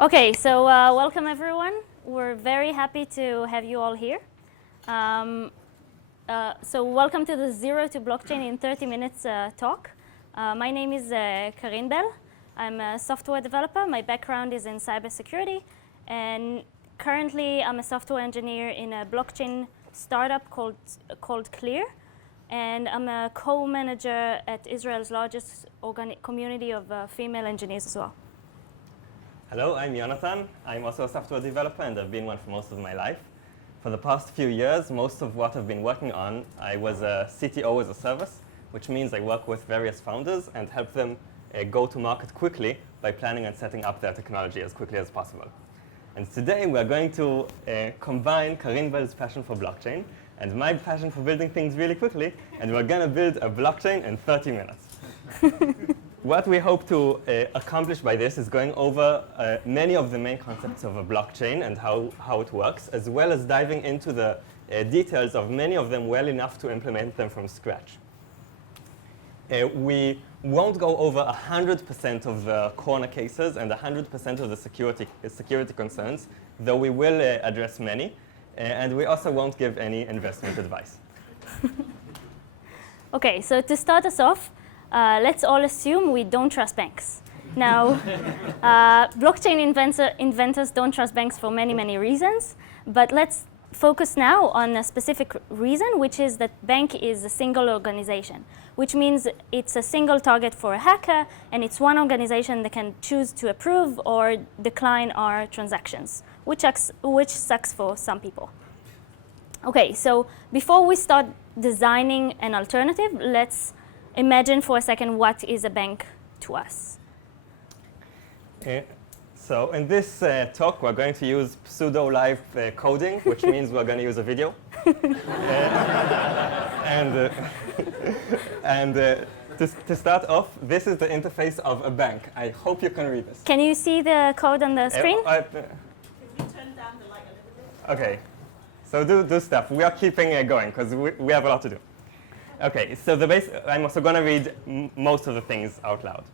Okay, so welcome everyone. We're very happy to have you all here. So welcome to the Zero to Blockchain in 30 Minutes talk. My name is Karin Bell. I'm a software developer. My background is in cybersecurity. And currently, I'm a software engineer in a blockchain startup called Clear. And I'm a co-manager at Israel's largest community of female engineers as well. Hello, I'm Jonathan. I'm also a software developer, and I've been one for most of my life. For the past few years, most of what I've been working on, I was a CTO as a service, which means I work with various founders and help them go to market quickly by planning and setting up their technology as quickly as possible. And today, we're going to combine Karin Bell's passion for blockchain and my passion for building things really quickly, and we're going to build a blockchain in 30 minutes. What we hope to accomplish by this is going over many of the main concepts of a blockchain and how it works, as well as diving into the details of many of them well enough to implement them from scratch. We won't go over 100% of the corner cases and 100% of the security concerns, though we will address many. And we also won't give any investment advice. Okay, so to start us off, let's all assume we don't trust banks. Now, blockchain inventors don't trust banks for many, many reasons. But let's focus now on a specific reason, which is that bank is a single organization, which means it's a single target for a hacker, and it's one organization that can choose to approve or decline our transactions, which sucks for some people. Okay, so before we start designing an alternative, let's imagine for a second what is a bank to us. So in this talk, we're going to use pseudo-live coding, which means we're going to use a video. To start off, this is the interface of a bank. I hope you can read this. Can you see the code on the screen? Can you turn down the light a little bit? OK. So do stuff. We are keeping going, because we have a lot to do. OK, so I'm also going to read most of the things out loud.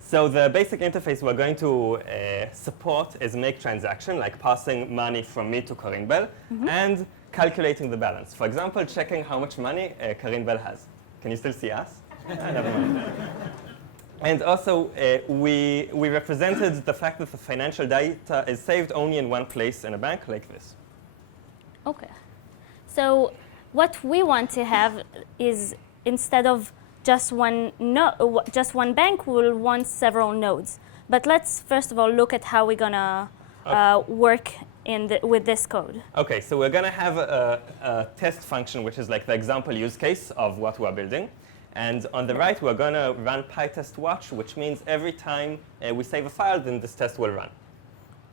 So the basic interface we're going to support is make transaction, like passing money from me to Karin Bell, and calculating the balance. For example, checking how much money Karin Bell has. Can you still see us? Never mind. And also, we represented the fact that the financial data is saved only in one place in a bank, like this. OK. So what we want to have is, instead of just one bank, we'll want several nodes. But let's first of all look at how we're going to work with this code. OK, so we're going to have a test function, which is like the example use case of what we're building. And on the right, we're going to run PyTest watch, which means every time we save a file, then this test will run.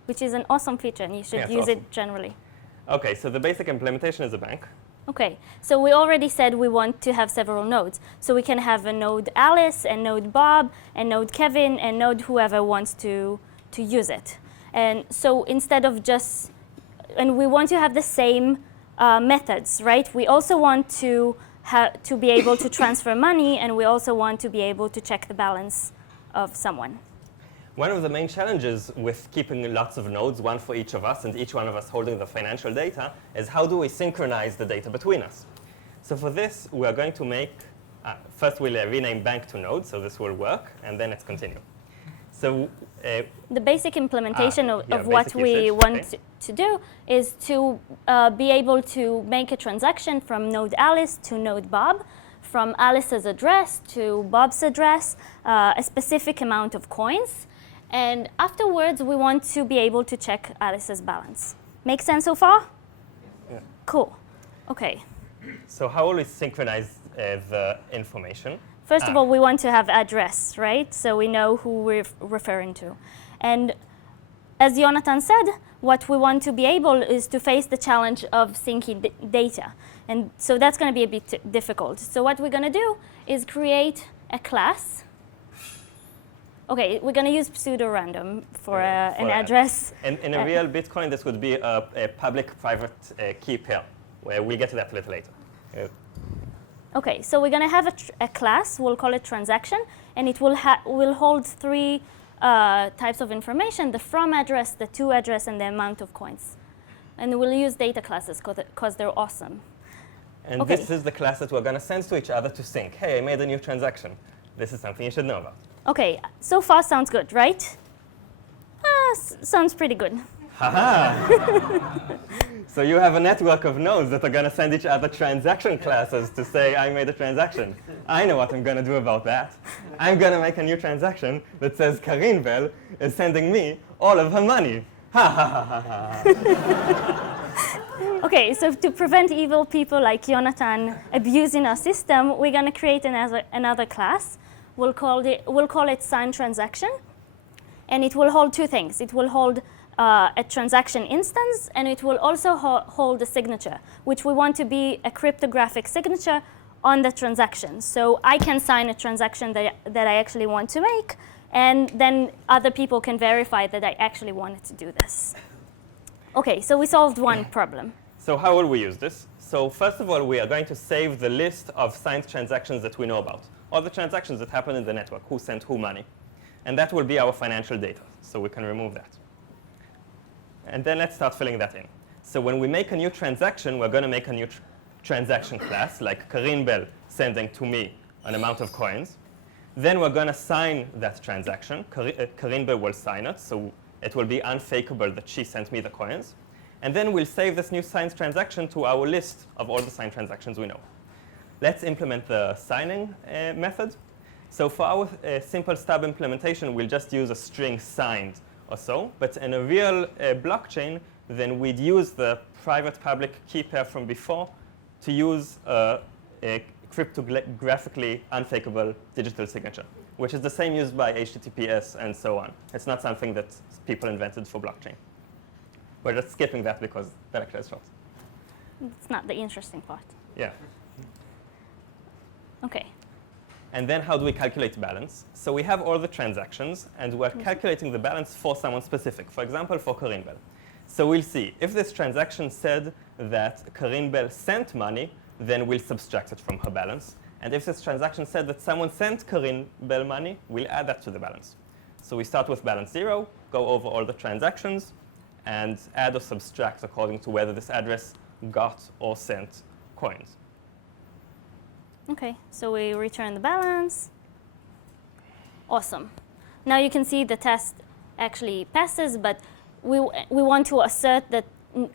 Which is an awesome feature, and you should use it generally. OK, so the basic implementation is a bank. OK, so we already said we want to have several nodes. So we can have a node Alice, a node Bob, a node Kevin, and node whoever wants to use it. And so instead of just, and we want to have the same methods, right? We also want to be able to transfer money, and we also want to be able to check the balance of someone. One of the main challenges with keeping lots of nodes, one for each of us, and each one of us holding the financial data, is how do we synchronize the data between us? So for this, we are going to make, first we'll rename bank to node, so this will work, and then let's continue. So the basic implementation of what we want to do is to be able to make a transaction from node Alice to node Bob, from Alice's address to Bob's address, a specific amount of coins. And afterwards, we want to be able to check Alice's balance. Make sense so far? Yeah. Cool. OK. So how will we synchronize the information? First of all, we want to have address, right? So we know who we're referring to. And as Jonathan said, what we want to be able is to face the challenge of syncing data. And so that's going to be a bit difficult. So what we're going to do is create a class. OK, we're going to use pseudo-random for an address. In a real Bitcoin, this would be a public-private key pair, where we'll get to that a little later. OK, so we're going to have a class. We'll call it transaction. And it will hold three types of information: the from address, the to address, and the amount of coins. And we'll use data classes because they're awesome. And Okay. this is the class that we're going to send to each other to sync. Hey, I made a new transaction. This is something you should know about. Okay, so far sounds good, right? Sounds pretty good. Haha! So you have a network of nodes that are going to send each other transaction classes to say, I made a transaction. I know what I'm going to do about that. I'm going to make a new transaction that says Karin Bell is sending me all of her money. Ha ha ha ha ha. Okay, so to prevent evil people like Jonathan abusing our system, we're going to create another class. We'll call it signed transaction. And it will hold two things. It will hold a transaction instance, and it will also hold a signature, which we want to be a cryptographic signature on the transaction. So I can sign a transaction that I actually want to make, and then other people can verify that I actually wanted to do this. Okay, so we solved one problem. So how will we use this? So first of all, we are going to save the list of signed transactions that we know about, all the transactions that happen in the network, who sent who money. And that will be our financial data, so we can remove that. And then let's start filling that in. So when we make a new transaction, we're going to make a new transaction class, like Karin Bell sending to me an amount of coins. Then we're going to sign that transaction. Karin Bell will sign it, so it will be unfakeable that she sent me the coins. And then we'll save this new signed transaction to our list of all the signed transactions we know. Let's implement the signing method. So for our simple stub implementation, we'll just use a string signed or so. But in a real blockchain, then we'd use the private-public key pair from before to use a cryptographically unfakeable digital signature, which is the same used by HTTPS and so on. It's not something that people invented for blockchain. We're just skipping that because that lecture is short. It's not the interesting part. Yeah. Okay. And then how do we calculate balance? So we have all the transactions, and we're calculating the balance for someone specific, for example, for Karin Bell. So we'll see. If this transaction said that Karin Bell sent money, then we'll subtract it from her balance. And if this transaction said that someone sent Karin Bell money, we'll add that to the balance. So we start with balance 0, go over all the transactions, and add or subtract according to whether this address got or sent coins. Okay, so we return the balance. Awesome. Now you can see the test actually passes, but we want to assert that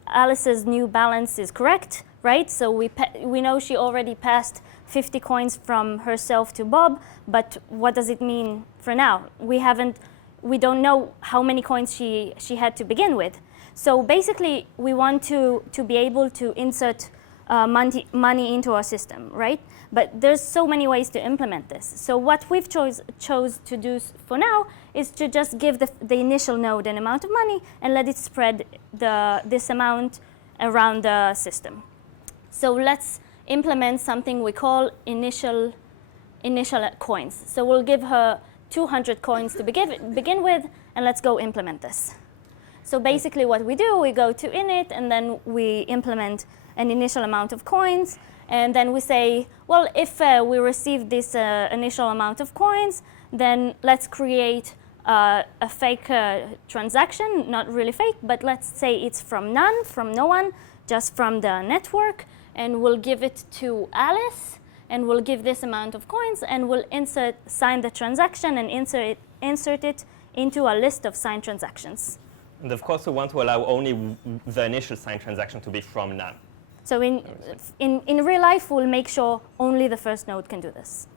Alice's new balance is correct, right? So we know she already passed 50 coins from herself to Bob, but what does it mean for now? We don't know how many coins she had to begin with. So basically, we want to be able to insert money into our system, right? But there's so many ways to implement this. So what we've chose to do for now is to just give the initial node an amount of money and let it spread this amount around the system. So let's implement something we call initial coins. So we'll give her 200 coins to begin with, and let's go implement this. So basically what we do, we go to init, and then we implement an initial amount of coins, and then we say, well, if we receive this initial amount of coins, then let's create a fake transaction, not really fake, but let's say it's from none, from no one, just from the network, and we'll give it to Alice, and we'll give this amount of coins, and we'll sign the transaction and insert it into a list of signed transactions. And of course, we want to allow only the initial signed transaction to be from none. So in real life, we'll make sure only the first node can do this.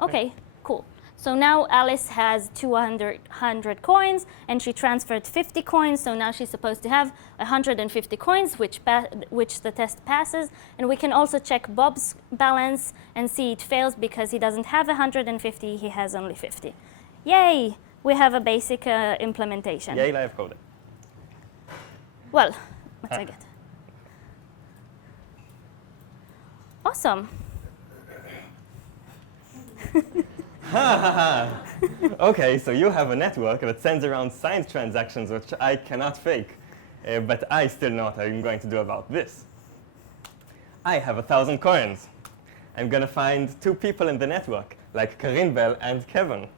Okay, cool. So now Alice has 200 coins, and she transferred 50 coins. So now she's supposed to have 150 coins, which the test passes. And we can also check Bob's balance and see it fails because he doesn't have 150, he has only 50. Yay, we have a basic implementation. Yay, live coding. Well, let's take it. Awesome. Okay, so you have a network that sends around signed transactions, which I cannot fake. But I still know what I'm going to do about this. I have 1,000 coins. I'm going to find two people in the network, like Karin Bell and Kevin.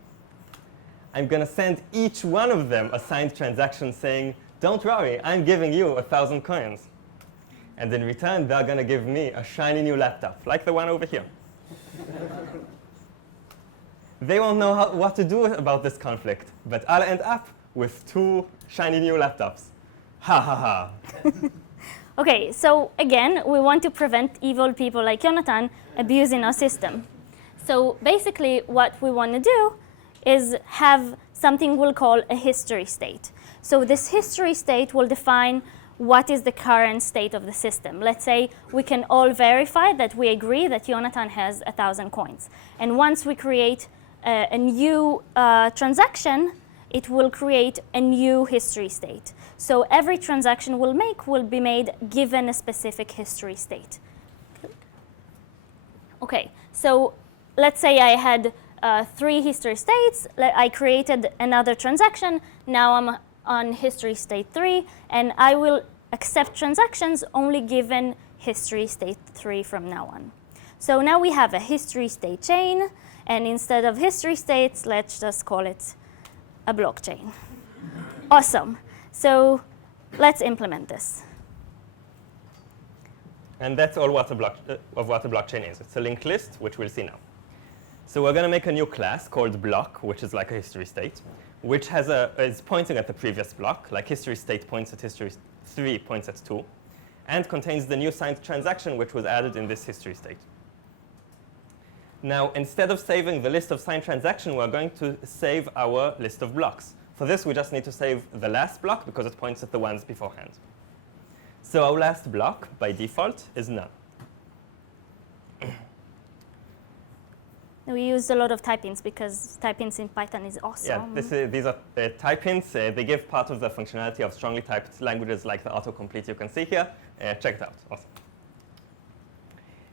I'm going to send each one of them a signed transaction saying, don't worry, I'm giving you 1,000 coins. And in return, they're going to give me a shiny new laptop, like the one over here. They won't know what to do about this conflict, but I'll end up with 2 shiny new laptops. Ha ha ha. OK, so again, we want to prevent evil people like Jonathan abusing our system. So basically, what we want to do is have something we'll call a history state. So this history state will define what is the current state of the system. Let's say we can all verify that we agree that Jonathan has 1,000 coins. And once we create a new transaction, it will create a new history state. So every transaction we'll make will be made given a specific history state. OK, so let's say I had 3 history states. I created another transaction. Now I'm on history state 3. And I will accept transactions only given history state 3 from now on. So now we have a history state chain. And instead of history states, let's just call it a blockchain. Awesome. So let's implement this. And that's all what a blockchain is. It's a linked list, which we'll see now. So we're going to make a new class called block, which is like a history state, which is pointing at the previous block, like history state points at history 3 points at 2, and contains the new signed transaction, which was added in this history state. Now, instead of saving the list of signed transaction, we're going to save our list of blocks. For this, we just need to save the last block because it points at the ones beforehand. So our last block, by default, is none. We used a lot of type-ins because type-ins in Python is awesome. Yeah, these are type-ins. They give part of the functionality of strongly typed languages like the autocomplete you can see here. Check it out. Awesome.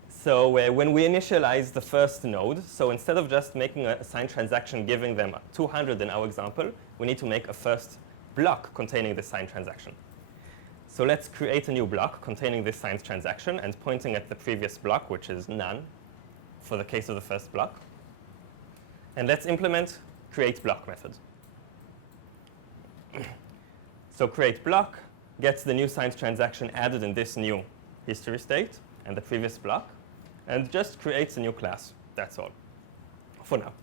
So when we initialize the first node, so instead of just making a signed transaction giving them 200 in our example, we need to make a first block containing this signed transaction. So let's create a new block containing this signed transaction and pointing at the previous block, which is none for the case of the first block. And let's implement create block method. So create block gets the new signed transaction added in this new history state and the previous block, and just creates a new class. That's all for now.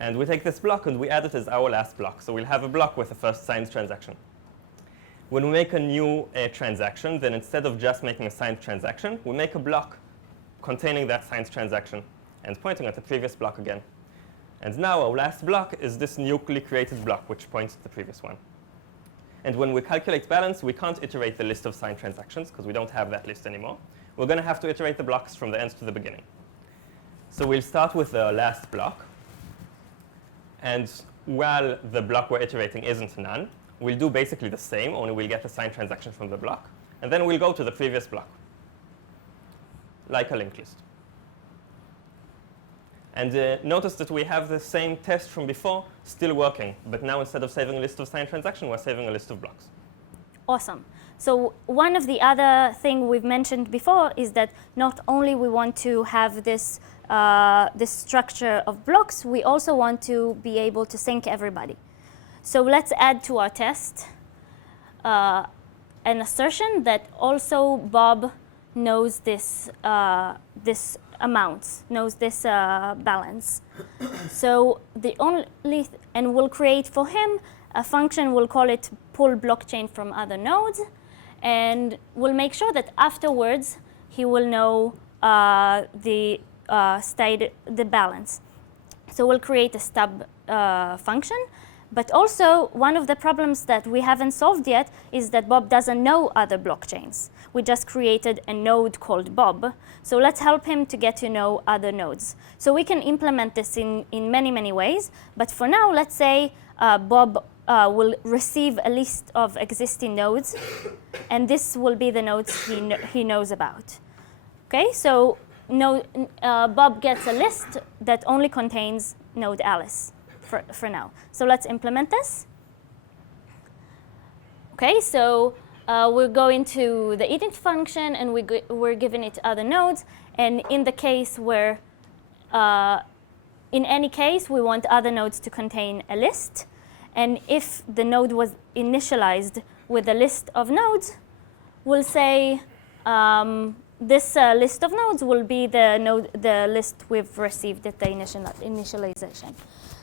And we take this block and we add it as our last block. So we'll have a block with the first signed transaction. When we make a new transaction, then instead of just making a signed transaction, we make a block containing that signed transaction and pointing at the previous block again. And now our last block is this newly created block, which points to the previous one. And when we calculate balance, we can't iterate the list of signed transactions because we don't have that list anymore. We're going to have to iterate the blocks from the end to the beginning. So we'll start with the last block. And while the block we're iterating isn't none, we'll do basically the same, only we'll get the signed transaction from the block. And then we'll go to the previous block, like a linked list. And notice that we have the same test from before still working. But now instead of saving a list of signed transactions, we're saving a list of blocks. Awesome. So one of the other things we've mentioned before is that not only we want to have this structure of blocks, we also want to be able to sync everybody. So let's add to our test an assertion that also Bob knows this amount, knows this balance. So and we'll create for him a function. We'll call it pull blockchain from other nodes, and we'll make sure that afterwards he will know the balance. So we'll create a stub function. But also, one of the problems that we haven't solved yet is that Bob doesn't know other blockchains. We just created a node called Bob. So let's help him to get to know other nodes. So we can implement this in many, many ways. But for now, let's say Bob will receive a list of existing nodes. And this will be the nodes he knows about. OK, so Bob gets a list that only contains node Alice. For now. So let's implement this. OK, so we're going to the init function, and we're giving it other nodes. And in the case where in any case, we want other nodes to contain a list. And if the node was initialized with a list of nodes, we'll say this list of nodes will be the list we've received at the initialization.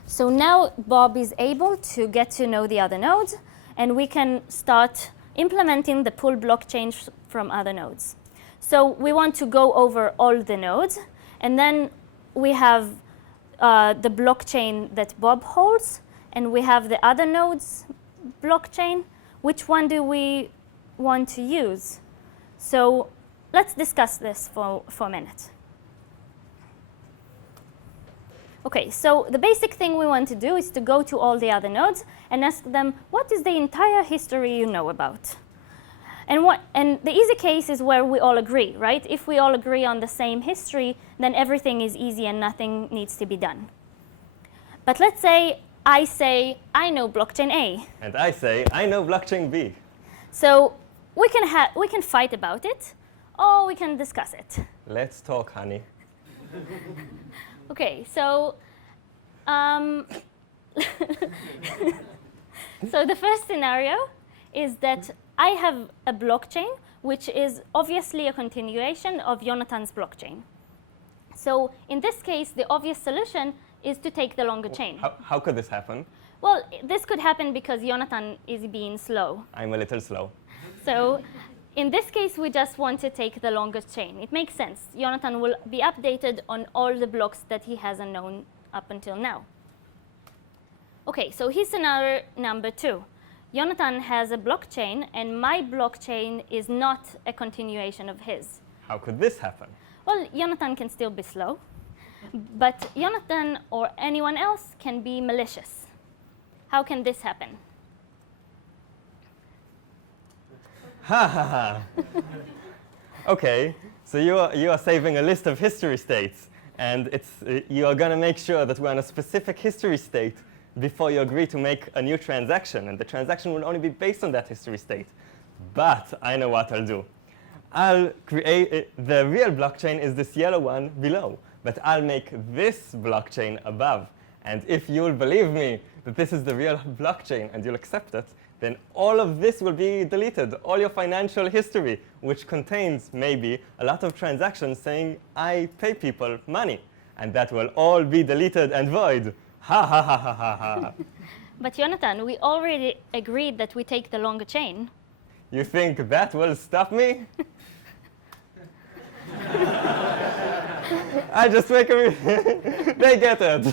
So now Bob is able to get to know the other nodes, and we can start implementing the pull blockchain from other nodes. So we want to go over all the nodes, and then we have the blockchain that Bob holds, and we have the other nodes blockchain. Which one do we want to use? So let's discuss this for a minute. OK, so the basic thing we want to do is to go to all the other nodes and ask them, what is the entire history you know about? And the easy case is where we all agree, right? If we all agree on the same history, then everything is easy and nothing needs to be done. But let's say I know blockchain A. And I say, I know blockchain B. So we can fight about it, or we can discuss it. Let's talk, honey. OK, so so the first scenario is that I have a blockchain, which is obviously a continuation of Jonathan's blockchain. So in this case, the obvious solution is to take the longer chain. How could this happen? Well, this could happen because Jonathan is being slow. I'm a little slow. So in this case, we just want to take the longest chain. It makes sense. Jonathan will be updated on all the blocks that he hasn't known up until now. OK, so here's scenario number 2. Jonathan has a blockchain, and my blockchain is not a continuation of his. How could this happen? Well, Jonathan can still be slow, but Jonathan or anyone else can be malicious. How can this happen? Ha ha ha. OK, so you are saving a list of history states, and you are going to make sure that we're on a specific history state before you agree to make a new transaction, and the transaction will only be based on that history state. But I know what I'll do. I'll create the real blockchain is this yellow one below, but I'll make this blockchain above. And if you'll believe me that this is the real blockchain and you'll accept it, then all of this will be deleted, all your financial history, which contains maybe a lot of transactions saying I pay people money, and that will all be deleted and void. Ha ha ha ha ha ha. But Jonathan, we already agreed that we take the longer chain. You think that will stop me? I just make they get it.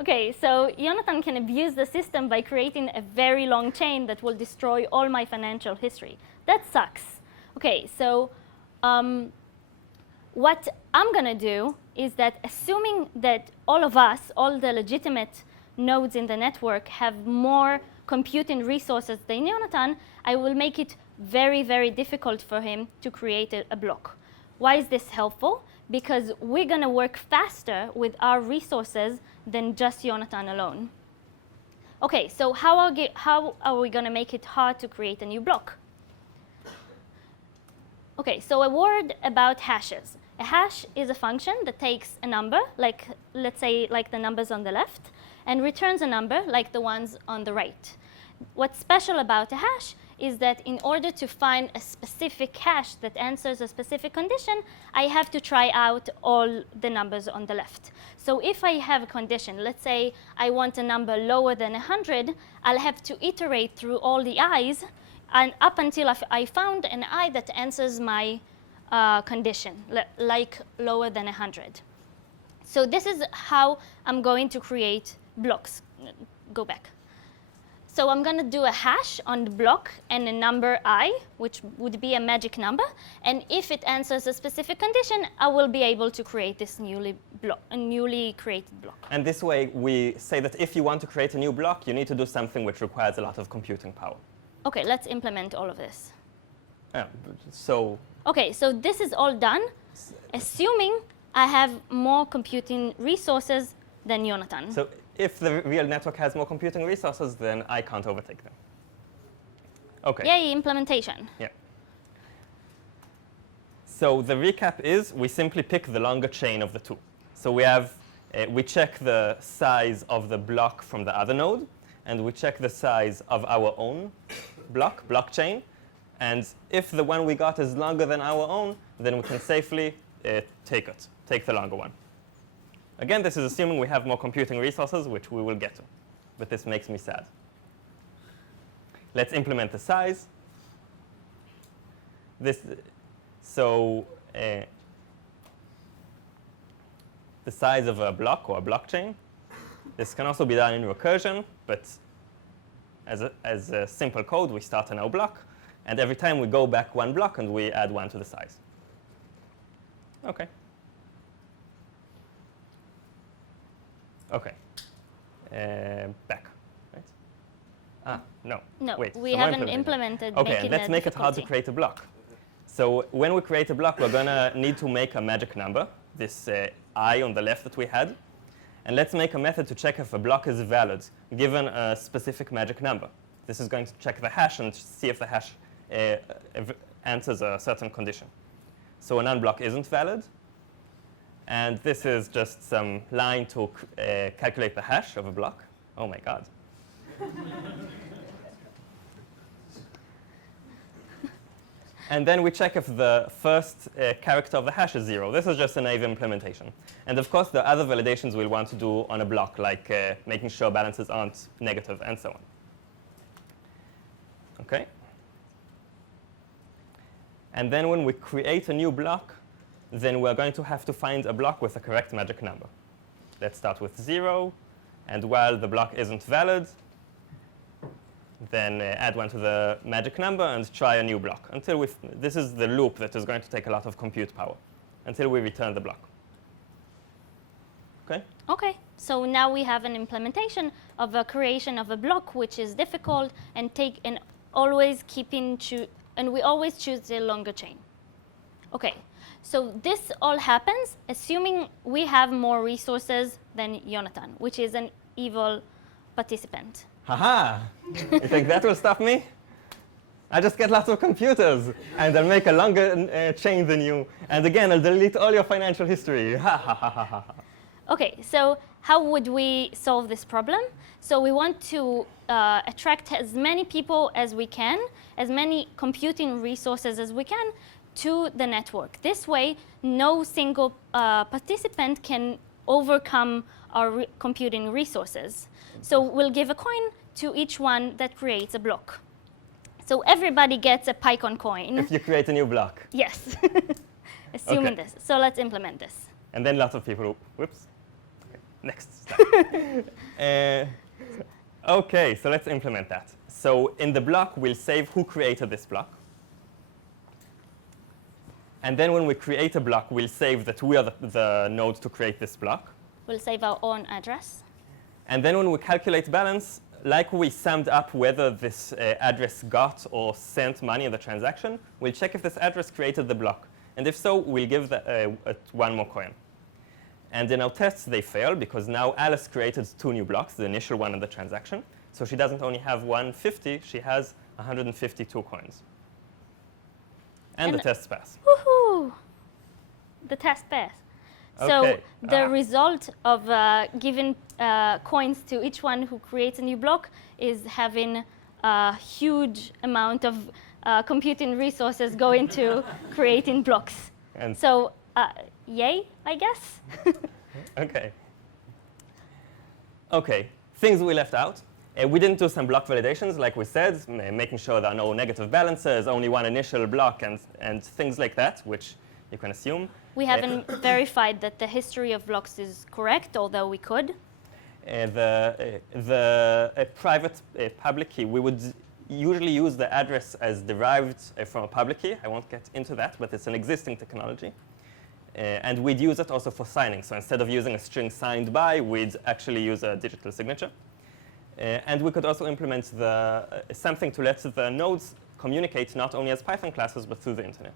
OK, so Jonathan can abuse the system by creating a very long chain that will destroy all my financial history. That sucks. OK, so what I'm going to do is that assuming that all of us, all the legitimate nodes in the network, have more computing resources than Jonathan, I will make it very, very difficult for him to create a block. Why is this helpful? Because we're going to work faster with our resources than just Jonathan alone. OK, so how are we going to make it hard to create a new block? OK, so a word about hashes. A hash is a function that takes a number, like let's say like the numbers on the left, and returns a number like the ones on the right. What's special about a hash is that in order to find a specific hash that answers a specific condition, I have to try out all the numbers on the left. So if I have a condition, let's say I want a number lower than 100, I'll have to iterate through all the i's and up until I found an I that answers my condition, like lower than 100. So this is how I'm going to create blocks. Go back. So I'm going to do a hash on the block and a number I, which would be a magic number. And if it answers a specific condition, I will be able to create this newly created block. And this way, we say that if you want to create a new block, you need to do something which requires a lot of computing power. OK, let's implement all of this. So OK, so this is all done, assuming I have more computing resources than Jonathan. So if the real network has more computing resources, then I can't overtake them. OK. Yay, implementation. Yeah. So the recap is we simply pick the longer chain of the two. So we check the size of the block from the other node, and we check the size of our own blockchain. And if the one we got is longer than our own, then we can safely take the longer one. Again, this is assuming we have more computing resources, which we will get to. But this makes me sad. Let's implement the size. The size of a block or a blockchain. This can also be done in recursion, but as a simple code, we start a no block. And every time we go back one block, and we add 1 to the size. OK. OK. Back. Right? No. No, wait, we haven't implemented. OK, and let's make it hard to create a block. So when we create a block, we're going to need to make a magic number, this I on the left that we had. And let's make a method to check if a block is valid, given a specific magic number. This is going to check the hash and see if the hash answers a certain condition. So a non-block isn't valid. And this is just some line to calculate the hash of a block. Oh, my God. And then we check if the first character of the hash is 0. This is just a naive implementation. And of course, there are other validations we'll want to do on a block, like making sure balances aren't negative and so on. OK? And then when we create a new block, then we're going to have to find a block with the correct magic number. Let's start with 0. And while the block isn't valid, then add 1 to the magic number and try a new block. This is the loop that is going to take a lot of compute power until we return the block. OK? OK. So now we have an implementation of a creation of a block, which is difficult, and always and we always choose the longer chain. OK. So this all happens assuming we have more resources than Jonathan, which is an evil participant. Haha! You think that will stop me? I just get lots of computers, and I'll make a longer chain than you. And again, I'll delete all your financial history. Ha ha ha ha ha. OK, so how would we solve this problem? So we want to attract as many people as we can, as many computing resources as we can, to the network. This way, no single participant can overcome our computing resources. So we'll give a coin to each one that creates a block. So everybody gets a PyCon coin. If you create a new block. Yes, assuming this. So let's implement this. And then lots of people, whoops. Okay, next slide. OK, so let's implement that. So in the block, we'll save who created this block. And then when we create a block, we'll save that we are the node to create this block. We'll save our own address. And then when we calculate balance, like we summed up whether this address got or sent money in the transaction, we'll check if this address created the block. And if so, we'll give one more coin. And in our tests, they fail, because now Alice created 2 new blocks, the initial one and the transaction. So she doesn't only have 150, she has 152 coins. And the tests pass. Woohoo! The test pass. Okay. So the result of giving coins to each one who creates a new block is having a huge amount of computing resources go into creating blocks. And so yay, I guess. OK. OK, things we left out. We didn't do some block validations, like we said, making sure there are no negative balances, only one initial block, and things like that, which you can assume. We haven't verified that the history of blocks is correct, although we could. The private public key, we would usually use the address as derived from a public key. I won't get into that, but it's an existing technology. And we'd use it also for signing. So instead of using a string signed by, we'd actually use a digital signature. And we could also implement something to let the nodes communicate not only as Python classes, but through the internet.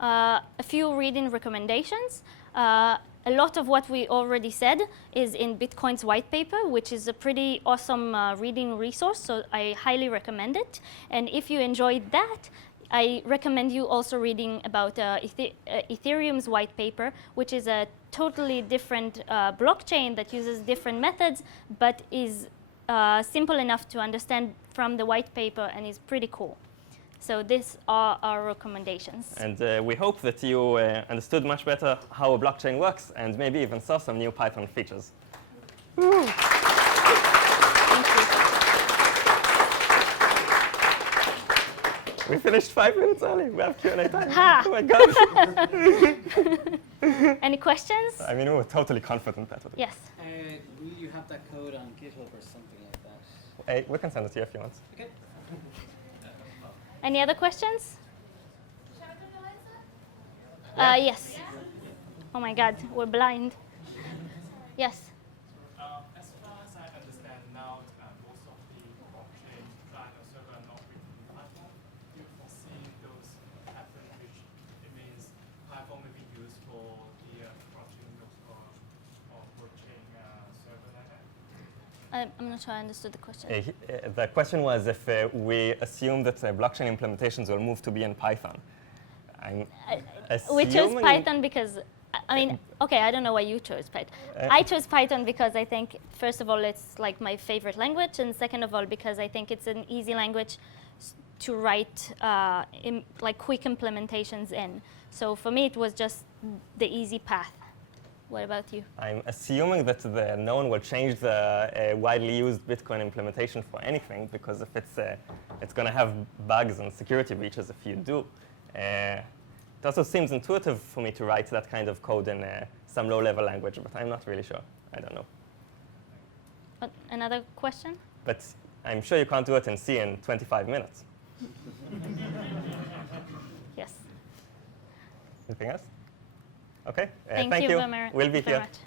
A few reading recommendations. A lot of what we already said is in Bitcoin's white paper, which is a pretty awesome reading resource, so I highly recommend it. And if you enjoyed that, I recommend you also reading about Ethereum's white paper, which is a totally different blockchain that uses different methods, but is simple enough to understand from the white paper and is pretty cool. So these are our recommendations. And we hope that you understood much better how a blockchain works and maybe even saw some new Python features. Thank you. We finished 5 minutes early. We have Q&A time. Ha! Oh my God. Any questions? I mean, we were totally confident that would be. Yes. Will you have that code on GitHub or something like that? Hey, we can send it to you if you want. Okay. Any other questions? Yes. Oh my God, we're blind. Yes. As far as I understand now, most of the blockchain client or server are not written in Python. Do you foresee those happen, which it means Python may be used for the blockchain or blockchain server like that? I'm not sure I understood the question. The question was if we assume that blockchain implementations will move to be in Python. We chose assuming- Python because, I mean, okay, I don't know why you chose Python. I chose Python because I think, first of all, it's like my favorite language, and second of all, because I think it's an easy language to write like quick implementations in. So for me, it was just the easy path. What about you? I'm assuming that no one will change the widely used Bitcoin implementation for anything, because if it's going to have bugs and security breaches if you do. It also seems intuitive for me to write that kind of code in some low-level language, but I'm not really sure. I don't know. Another question? But I'm sure you can't do it in C in 25 minutes. Yes. Anything else? Okay. Thank you very We'll be very here. much.